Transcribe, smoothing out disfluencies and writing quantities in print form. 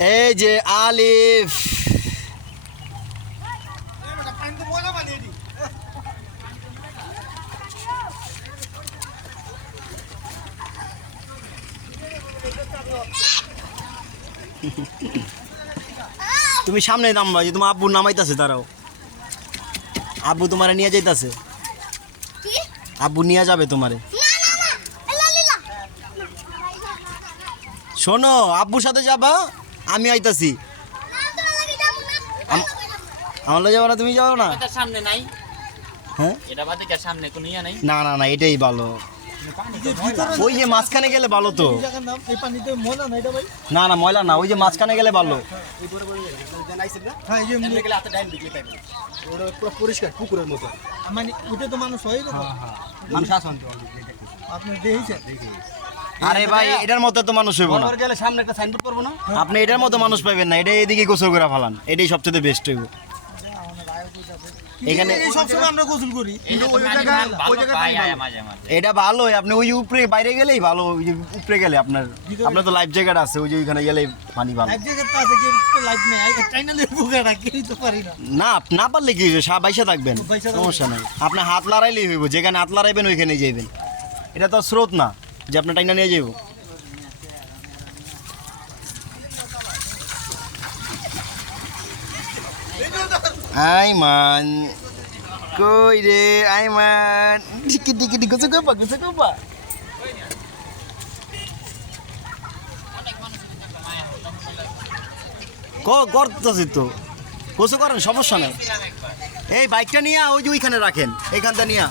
এই যে আলিফ, তুমি সামনে নামবা, যে তোমার আব্বু নামাইতেছে, দাঁড়াও। আব্বু তোমারে নিয়ে যাইতাছে, আব্বু নিয়ে যাবে তোমারে। শোনো, আব্বুর সাথে যাবা, আমি আইতাছি। আমার লগে যাবো না, তুমি যাও না? সামনে নাই, হ্যাঁ, এটা বাদে কি সামনে কোনো ইয়া নাই? না না না, এটাই ভালো। ওই যে মাঝখানে গেলে ভালো তো। না না, ময়লা না, ওই যে মাঝখানে গেলে ভালো। পরিষ্কার পুকুরের মতো মানে ওটা তো মানুষ হয় মানুষ আসেন তো আপনি দেখেছেন। আরে ভাই, এটার মতো তো মানুষ হইব না। গেলে সামনে একটা সাইনবোর্ড করবো না, আপনি এটার মতো মানুষ পাইবেন না। এটা এদিকে গোসল করে ফেলান, এটাই সবচেয়ে বেস্ট হইব। এখানে সবসময় আমরা গোসল করি কিন্তু ওই জায়গায় মাঝে মাঝে এটা ভালো। আপনি ওই উপরে বাইরে গেলেই ভালো, ওই যে উপরে গেলে আপনার তো লাইফ জ্যাকেট আছে, ওই যে ওইখানে গেলেই পানি ভালো। এক জায়গায় তো আছে কি লাইট নেই চাইনালের বুকেটা কেই তো পারি না। না না পারলে কি হয়েছে, বাইসা থাকবেন, সমস্যা নাই। আপনি হাত লড়াইলেই হইব, যেখানে হাত লড়াইবেন ওইখানেই যাইবেন। এটা তো স্রোত না যে আপনার টাইনা নিয়ে যাইব। আইমান কই রে আইমান, টিকি টিকি টিকি গোসল করবা, গোসল করবা। করতেছি তো, গোসল করেন, সমস্যা নাই। এই বাইকটা নিয়ে ওই যে ওইখানে রাখেন, এইখানটা নিয়ে